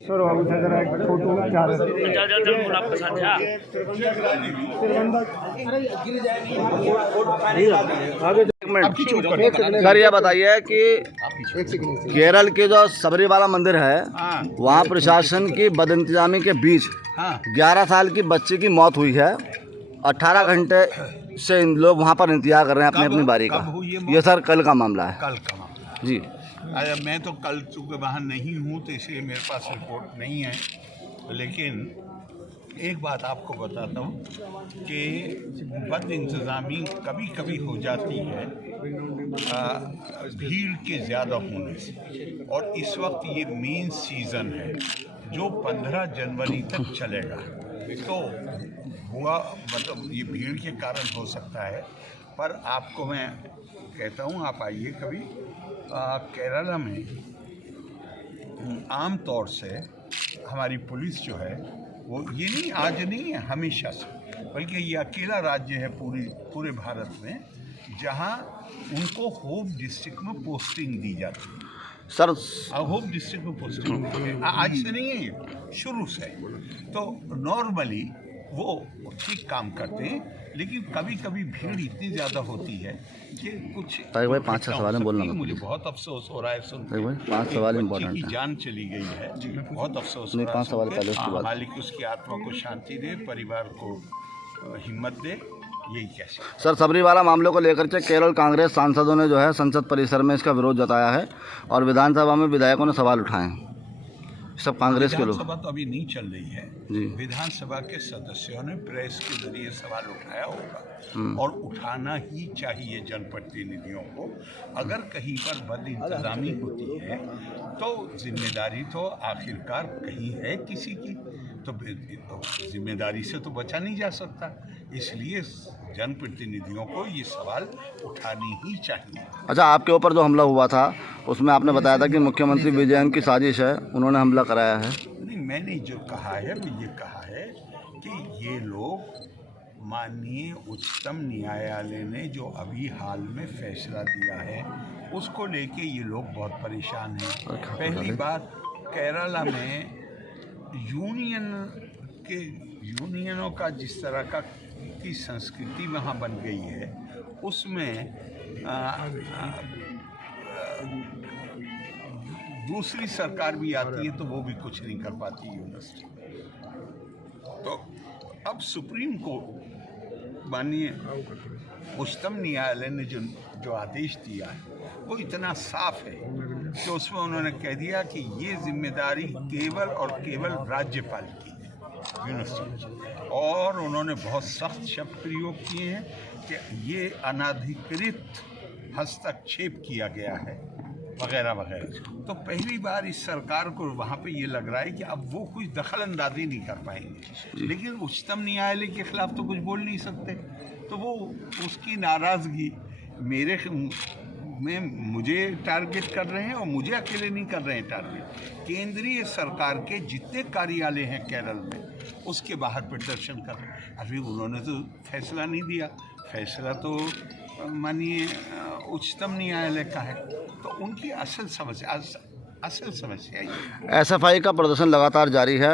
Sir बाबू था जरा एक फोटो क्या सर ये बताइए कि केरल के जो सबरीमाला मंदिर है वहाँ प्रशासन की बदइंतजामी के बीच 11 साल की बच्ची की मौत हुई है। 18 घंटे से इन लोग वहाँ पर इंतजार कर रहे हैं अपनी अपनी बारी का। ये सर कल का मामला है। कल का मामला जी। मैं तो कल चूँकि वहाँ नहीं हूँ तो इसलिए मेरे पास रिपोर्ट नहीं है, लेकिन एक बात आपको बताता हूँ कि बद इंतज़ामी कभी कभी हो जाती है भीड़ के ज़्यादा होने से, और इस वक्त ये मेन सीज़न है जो 15 जनवरी तक चलेगा। तो हुआ मतलब ये भीड़ के कारण हो सकता है, पर आपको मैं कहता हूँ आप आइए कभी। केरला में आम तौर से हमारी पुलिस जो है वो ये नहीं आज नहीं है, हमेशा से, बल्कि ये अकेला राज्य है पूरे भारत में जहाँ उनको होप डिस्ट्रिक्ट में पोस्टिंग दी जाती है। सर होप डिस्ट्रिक्ट में पोस्टिंग आज से नहीं है, ये शुरू से। तो नॉर्मली वो ठीक काम करते हैं, लेकिन कभी कभी भीड़ इतनी ज़्यादा होती है कि कुछ भाई 5-6 सवाल में बोलना। मुझे बहुत अफसोस हो रहा है सुन के। भाई 5 सवाल बच्ची की इम्पोर्टेंट है। जान चली गई है, बहुत अफसोस हो नहीं, रहा 5 है सवाल सुन पहले के। उसके बाद। मालिक उसकी आत्मा को शांति दे, परिवार को हिम्मत दे, यही कैसे। सर सबरीमाला मामले को लेकर के केरल कांग्रेस सांसदों ने जो है संसद परिसर में इसका विरोध जताया है और विधानसभा में विधायकों ने सवाल उठाए हैं। सब कांग्रेस के लोग। विधानसभा तो अभी नहीं चल रही है जी। विधानसभा के सदस्यों ने प्रेस के जरिए सवाल उठाया होगा, और उठाना ही चाहिए जनप्रतिनिधियों को। अगर कहीं पर बद इंतजामी होती है तो जिम्मेदारी तो आखिरकार कहीं है किसी की, तो जिम्मेदारी से तो बचा नहीं जा सकता। इसलिए जनप्रतिनिधियों को ये सवाल उठानी ही चाहिए। अच्छा, आपके ऊपर जो हमला हुआ था उसमें आपने बताया था कि मुख्यमंत्री विजयन की साजिश है, उन्होंने हमला कराया है। नहीं, मैंने जो कहा है वो ये कहा है कि ये लोग माननीय उच्चतम न्यायालय ने जो अभी हाल में फैसला दिया है उसको लेके ये लोग बहुत परेशान हैं। पहली बात, केरला में यूनियनों का जिस तरह की संस्कृति वहाँ बन गई है उसमें दूसरी सरकार भी आती है तो वो भी कुछ नहीं कर पाती यूनिवर्सिटी। तो अब सुप्रीम कोर्ट माननीय उच्चतम न्यायालय ने जो आदेश दिया है वो इतना साफ है कि उसमें उन्होंने कह दिया कि ये जिम्मेदारी केवल और केवल राज्यपाल की है यूनिवर्सिटी, और उन्होंने बहुत सख्त शब्द प्रयोग किए हैं कि ये अनाधिकृत हस्तक्षेप किया गया है वगैरह वगैरह। तो पहली बार इस सरकार को वहाँ पे ये लग रहा है कि अब वो कुछ दखल अंदाजी नहीं कर पाएंगे, लेकिन उच्चतम न्यायालय के खिलाफ तो कुछ बोल नहीं सकते। तो वो उसकी नाराज़गी मुझे टारगेट कर रहे हैं, और मुझे अकेले नहीं कर रहे हैं टारगेट। केंद्रीय सरकार के जितने कार्यालय हैं केरल में उसके बाहर प्रदर्शन कर रहे हैं। अभी उन्होंने तो फैसला नहीं दिया, फैसला तो माननीय उच्चतम न्यायालय का है। तो उनकी असल समस्या ये। एसएफआई का प्रदर्शन लगातार जारी है।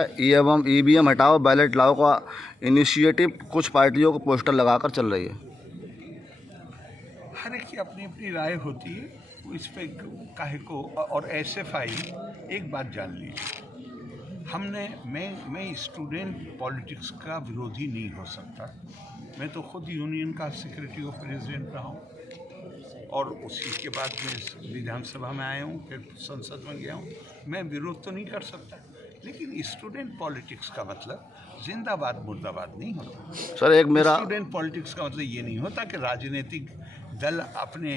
ईवीएम हटाओ बैलेट लाओ का इनिशिएटिव कुछ पार्टियों को पोस्टर लगाकर चल रही है। हर एक की अपनी अपनी राय होती है, इस पे काहे को। और एसएफआई एक बात जान लीजिए, मैं स्टूडेंट पॉलिटिक्स का विरोधी नहीं हो सकता। मैं तो खुद यूनियन का सेक्रेटरी ऑफ प्रेसिडेंट रहा हूँ, और उसी के बाद मैं विधानसभा में आया हूँ, फिर संसद में गया हूँ। मैं विरोध तो नहीं कर सकता, लेकिन स्टूडेंट पॉलिटिक्स का मतलब जिंदाबाद मुर्दाबाद नहीं होता। सर एक मेरा स्टूडेंट पॉलिटिक्स का मतलब ये नहीं होता कि राजनीतिक दल अपने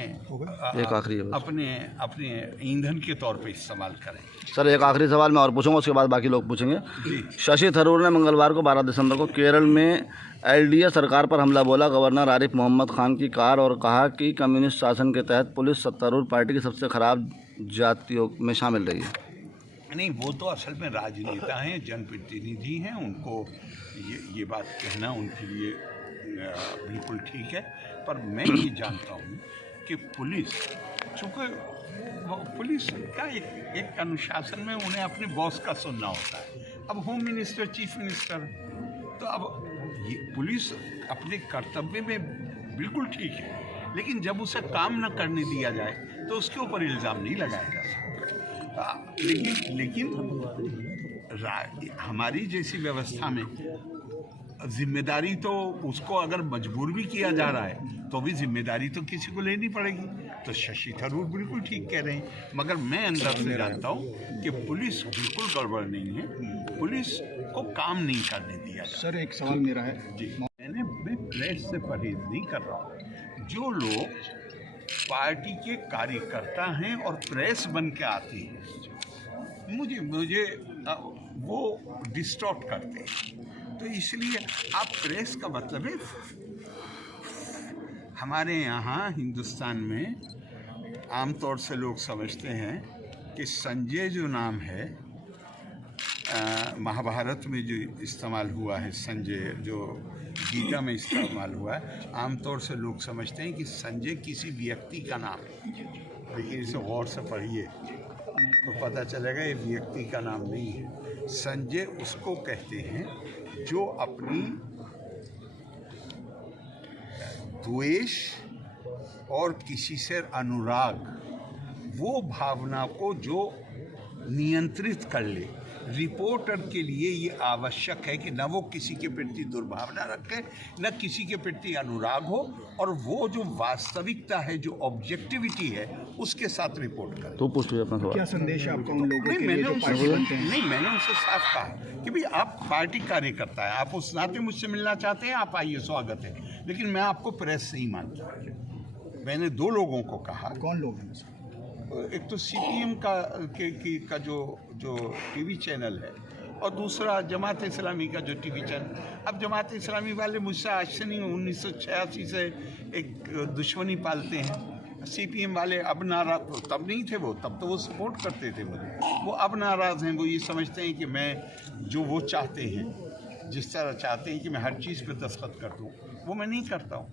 ईंधन के तौर पे इस्तेमाल करें। सर एक आखिरी सवाल मैं और पूछूंगा, उसके बाद बाकी लोग पूछेंगे। शशि थरूर ने मंगलवार को 12 दिसंबर को केरल में एलडीए सरकार पर हमला बोला गवर्नर आरिफ मोहम्मद खान की कार, और कहा कि कम्युनिस्ट शासन के तहत पुलिस थरूर पार्टी की सबसे खराब जातियों में शामिल रही है। नहीं, वो तो असल में राजनेता हैं, जनप्रतिनिधि हैं, उनको ये बात कहना उनके लिए बिल्कुल ठीक है। पर मैं ये जानता हूँ कि पुलिस, चूँकि वो पुलिस का एक अनुशासन में उन्हें अपने बॉस का सुनना होता है। अब होम मिनिस्टर, चीफ मिनिस्टर, तो अब ये पुलिस अपने कर्तव्य में बिल्कुल ठीक है, लेकिन जब उसे काम न करने दिया जाए तो उसके ऊपर इल्ज़ाम नहीं लगाया जा सकता। लेकिन हमारी जैसी व्यवस्था में जिम्मेदारी तो उसको अगर मजबूर भी किया जा रहा है तो भी जिम्मेदारी तो किसी को लेनी पड़ेगी। तो शशि थरूर बिल्कुल ठीक कह रहे हैं, मगर मैं अंदर से जानता हूँ कि पुलिस बिल्कुल गड़बड़ नहीं है, पुलिस को काम नहीं करने दिया जाता। सर एक सवाल मेरा है जी, मैं प्रेस से परहेज नहीं कर रहा हूँ। जो लोग पार्टी के कार्यकर्ता हैं और प्रेस बन के आते हैं, मुझे वो डिस्टॉर्ट करते हैं। तो इसलिए आप प्रेस का मतलब है, हमारे यहाँ हिंदुस्तान में आमतौर से लोग समझते हैं कि संजय जो नाम है, महाभारत में जो इस्तेमाल हुआ है, संजय जो गीता में इस्तेमाल हुआ है, आमतौर से लोग समझते हैं कि संजय किसी व्यक्ति का नाम है। लेकिन इसे गौर से पढ़िए तो पता चलेगा ये व्यक्ति का नाम नहीं है। संजय उसको कहते हैं जो अपनी द्वेष और किसी से अनुराग, वो भावना को जो नियंत्रित कर ले। रिपोर्टर के लिए ये आवश्यक है कि न वो किसी के प्रति दुर्भावना रखे, न किसी के प्रति अनुराग हो, और वो जो वास्तविकता है, जो ऑब्जेक्टिविटी है, उसके साथ रिपोर्ट करे। तो पूछ लीजिए अपना सवाल। क्या संदेश है आपका उन लोगों के लिए मैंने जो उनसे पार्टी बनते हैं? नहीं, मैंने उनसे साफ कहा कि भाई आप पार्टी कार्यकर्ता है, आप उस नाते मुझसे मिलना चाहते हैं, आप आइए, स्वागत है, लेकिन मैं आपको प्रेस से ही मानता हूँ। मैंने दो लोगों को कहा। कौन लोग हैं? एक तो CPM का जो टीवी चैनल है, और दूसरा जमात इस्लामी का जो टीवी चैनल। अब जमात इस्लामी वाले मुझसे आज से नहीं, 1986 से एक दुश्मनी पालते हैं। CPM वाले अब नाराज, तब नहीं थे वो, तब तो वो सपोर्ट करते थे मुझे, वो अब नाराज़ हैं। वो ये समझते हैं कि मैं जो वो चाहते हैं, जिस तरह चाहते हैं कि मैं हर चीज़ पे दस्तखत कर दूँ, वो मैं नहीं करता हूँ।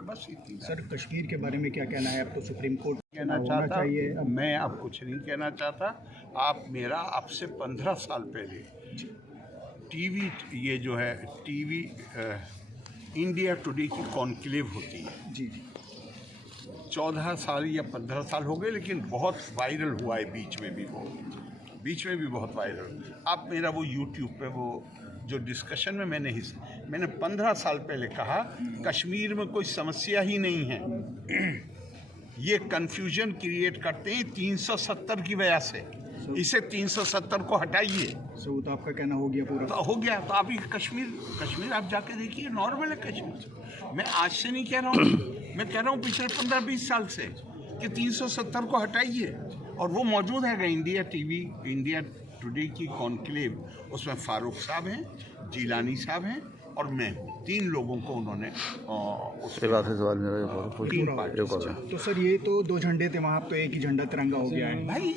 बस इतनी। सर कश्मीर के बारे में क्या कहना है? अब तो सुप्रीम कोर्ट कहना चाहता चाहिए, मैं अब कुछ नहीं कहना चाहता। आप मेरा आपसे 15 साल पहले टीवी, ये जो है टीवी इंडिया टुडे की कॉन्क्लेव होती है जी, 14 साल या 15 साल हो गए, लेकिन बहुत वायरल हुआ है बीच में भी बहुत वायरल। आप मेरा वो यूट्यूब पे वो जो डिस्कशन में मैंने 15 साल पहले कहा, कश्मीर में कोई समस्या ही नहीं है, ये कन्फ्यूजन क्रिएट करते हैं 370 की वजह से, इसे 370 को हटाइए। तो आपका कहना हो गया पूरा? तो हो गया। तो अभी कश्मीर आप जाके देखिए, नॉर्मल है कश्मीर। मैं आज से नहीं कह रहा हूँ, मैं कह रहा हूँ पिछले 15-20 साल से कि 370 को हटाइए। और वो मौजूद है इंडिया टीवी, इंडिया टुडे की कॉन्क्लेव, उसमें फारूक साहब हैं, जिलानी साहब हैं, और मैं हूँ। 3 लोगों को उन्होंने सवाल मेरा 3 पार्टी। तो सर ये तो 2 झंडे थे वहाँ, तो एक ही झंडा तिरंगा हो गया है। भाई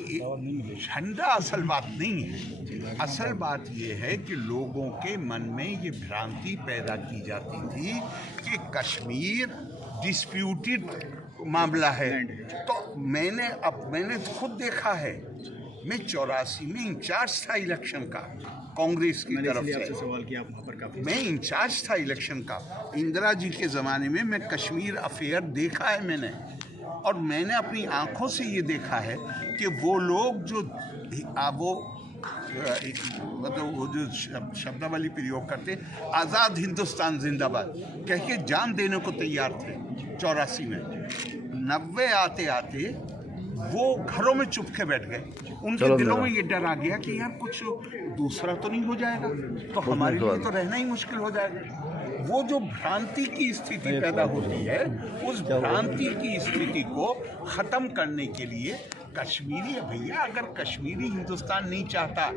झंडा असल बात नहीं है। असल बात ये है कि लोगों के मन में ये भ्रांति पैदा की जाती थी कि कश्मीर डिस्प्यूटेड मामला है। तो मैंने खुद देखा है, मैं 84 में इंचार्ज था इलेक्शन का, कांग्रेस की तरफ से। सवाल किया आप वहाँ पर काफी। मैं इंचार्ज था इलेक्शन का, इंदिरा जी के ज़माने में। मैं कश्मीर अफेयर देखा है मैंने, और मैंने अपनी आंखों से ये देखा है कि वो लोग जो मतलब वो जो शब्दावली प्रयोग करते, आज़ाद हिंदुस्तान जिंदाबाद कह के जान देने को तैयार थे 84 में। 90 आते आते वो घरों में चुप के बैठ गए। उनके दिलों में ये डर आ गया कि यार कुछ दूसरा तो नहीं हो जाएगा, तो हमारे लिए तो रहना ही मुश्किल हो जाएगा। वो जो भ्रांति की स्थिति पैदा होती है, उस भ्रांति की स्थिति को ख़त्म करने के लिए कश्मीरी, भैया अगर कश्मीरी हिंदुस्तान नहीं चाहता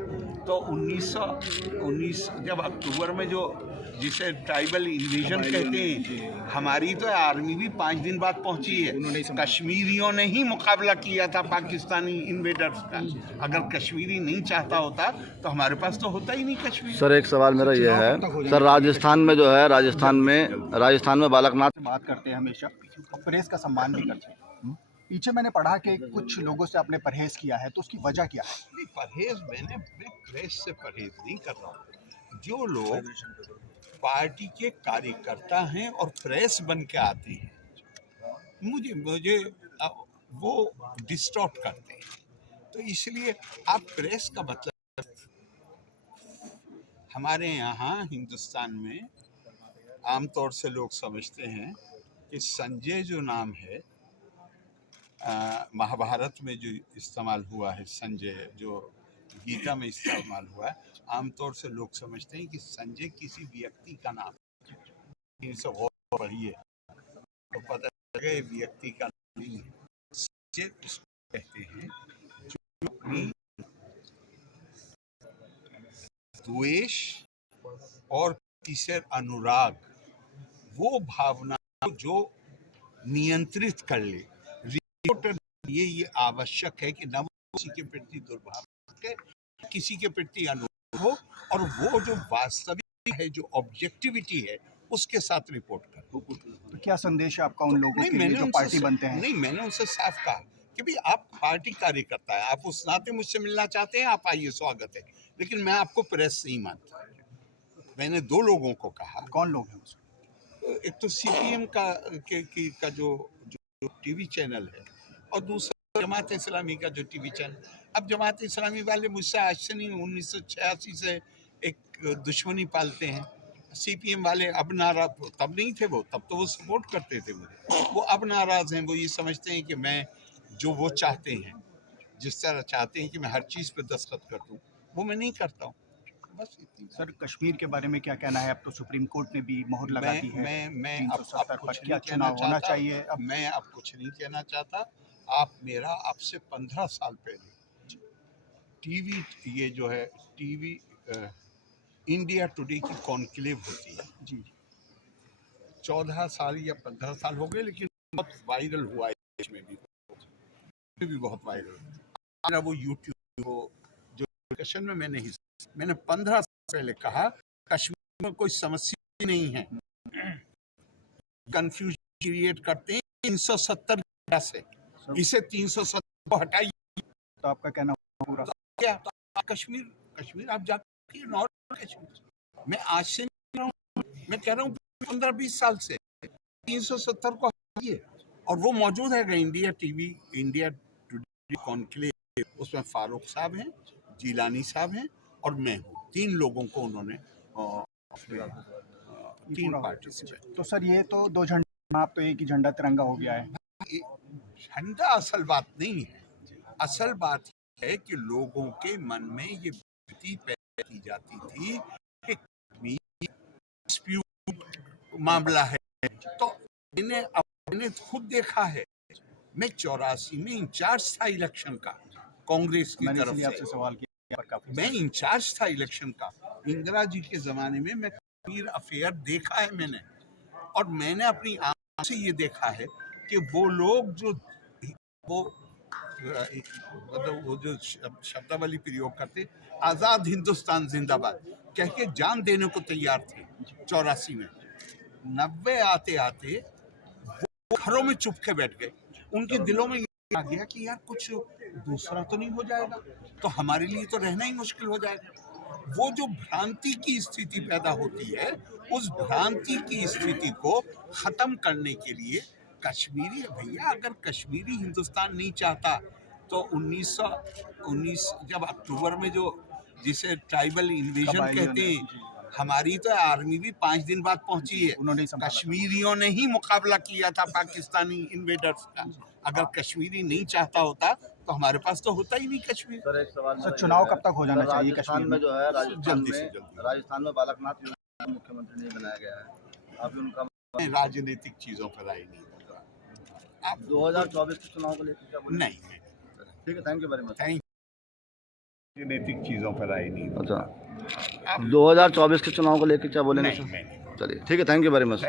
तो 1919 जब अक्टूबर में जो जिसे ट्राइबल इन्वेजन कहते हैं, हमारी तो आर्मी भी 5 दिन बाद पहुंची है। कश्मीरियों ने ही मुकाबला किया था पाकिस्तानी इन्वेडर्स का। अगर कश्मीरी नहीं चाहता होता तो हमारे पास तो होता ही नहीं कश्मीर। सर एक सवाल मेरा ये है, सर राजस्थान में जो है, राजस्थान में बालकनाथ बात करते हैं हमेशा, और प्रेस का सम्मान भी करते हैं। पीछे मैंने पढ़ा कि कुछ लोगों से आपने परहेज किया है, तो उसकी वजह क्या है? नहीं, मैं प्रेस से परहेज नहीं कर रहा हूँ। जो लोग पार्टी के कार्यकर्ता हैं और प्रेस बन के आते हैं, मुझे वो डिस्टॉर्ट करते हैं। तो इसलिए आप प्रेस का मतलब, हमारे यहाँ हिंदुस्तान में आमतौर से लोग समझते हैं कि संजय जो नाम है, महाभारत में जो इस्तेमाल हुआ है, संजय जो गीता में इस्तेमाल हुआ है, आमतौर से लोग समझते हैं कि संजय किसी व्यक्ति का नाम है। इनसे बहुत पढ़िए तो पता लगे व्यक्ति का नाम नहीं है। संजय उसको कहते हैं जो अपनी द्वेष और किसी अनुराग, वो भावना जो नियंत्रित कर ले। ये आवश्यक है कि न किसी के प्रति दुर्भाव है, किसी के प्रति अनुरोध हो, और वो जो वास्तविक है, जो ऑब्जेक्टिविटी है, उसके साथ रिपोर्ट कर। तो क्या संदेश है आपका उन लोगों के लिए जो पार्टी बनते हैं? नहीं, मैंने उनसे साफ कहा कि भाई आप पार्टी कार्यकर्ता है, आप उस नाते मुझसे मिलना चाहते हैं, आप आइए, स्वागत है, लेकिन मैं आपको प्रेस नहीं मानता। मैंने दो लोगों को कहा। कौन लोग हैं? एक तो CPM का जो टीवी चैनल है, और दूसरा जमात इस्लामी का जो टीवी चैनल। अब जमात इस्लामी वाले मुझसे आज से नहीं, 1986 से एक दुश्मनी पालते हैं। CPM वाले अब नाराज, तब नहीं थे वो, तब तो वो सपोर्ट करते थे मुझे, वो अब नाराज हैं। वो ये समझते हैं कि मैं जो वो चाहते हैं, जिस तरह चाहते हैं कि मैं हर चीज़ पे दस्तखत कर दूँ, वो मैं नहीं करता हूँ। बस इतनी। सर, कश्मीर के बारे में क्या कहना है? अब तो सुप्रीम कोर्ट ने भी मोहर लगा दी है। मैं 370 पर कुछ क्या नहीं कहना चुनाव होना चाहता। चाहिए? अब मैं अब कुछ नहीं कहना चाहता। आप मेरा आपसे 15 साल पहले टीवी, ये जो है टीवी इंडिया टुडे की कॉन्क्लेव होती है जी, 14 साल या 15 साल हो गए, लेकिन बहुत वायरल हुआ है, देश में भी बहुत वायरल। मेरा वो यूट्यूब जो डिस्कशन में मैंने 15 साल पहले कहा, कश्मीर में कोई समस्या नहीं है, कंफ्यूजन क्रिएट करते हैं 370 से, इसे 370 को हटाइए। तो आपका कहना पूरा क्या? तो कश्मीर आप जाके नॉर्थ कश्मीर, मैं आज से नहीं कह रहा हूँ, मैं कह रहा हूँ 15-20 साल से 370 को हटाइए। और वो मौजूद है इंडिया टुडे कॉन्क्लेव, उसमें फारूक साहब हैं, जिलानी साहब हैं, और मैं हूँ। 3 लोगों को उन्होंने 3 पार्टिसिपेट। तो सर, ये तो 2 झंडे, आप तो एक ही झंडा तिरंगा हो गया है। झंडा असल बात नहीं है। असल बात है कि लोगों के मन में ये भ्रांति पैदा की जाती थी कि डिस्प्यूट मामला है। तो मैंने खुद देखा है, मैं 84 में इंचार्ज था इलेक्शन का, कांग्रेस की तरफ से। आपसे सवाल किया, मैं इंचार्ज था इलेक्शन का। इंदिरा जी के जमाने में मैं कश्मीर अफेयर देखा है मैंने, और मैंने अपनी आंखों से ये देखा है कि वो लोग जो शब्दावली प्रयोग करते, आजाद हिंदुस्तान जिंदाबाद कह के जान देने को तैयार थे 84 में। 90 आते आते वो घरों में चुप के बैठ गए। उनके दिलों में ये आ गया कि यार कुछ दूसरा तो नहीं हो जाएगा, तो हमारे लिए तो रहना ही मुश्किल हो जाएगा। वो जो भ्रांति की स्थिति पैदा होती है, उस भ्रांति की स्थिति को खत्म करने के लिए कश्मीरी, भैया अगर कश्मीरी हिंदुस्तान नहीं चाहता तो 1919 जब अक्टूबर में जो जिसे ट्राइबल इन्वेजन कहते हैं, हमारी तो आर्मी भी 5 दिन बाद पहुंची है। कश्मीरियों ने ही मुकाबला किया था पाकिस्तानी इन्वेडर्स का। अगर कश्मीरी नहीं चाहता होता तो हमारे पास तो होता ही नहीं कश्मीर। सर, एक सवाल सर, चुनाव कब तक हो जाना चाहिए राजस्थान कश्मीर में? जो है जल्दी। राजस्थान में बालकनाथ मुख्यमंत्री नहीं बनाया गया है, आप उनका राजनीतिक चीजों पर राय नहीं होगा। आप 2024 के चुनाव को लेकर क्या बोलेंगे? नहीं, ठीक है, थैंक यू वेरी मच। राजनीतिक चीजों पर राय नहीं। अच्छा, 2024 के चुनाव को लेकर क्या बोलेंगे? नहीं, चलिए, ठीक है, थैंक यू वेरी मच।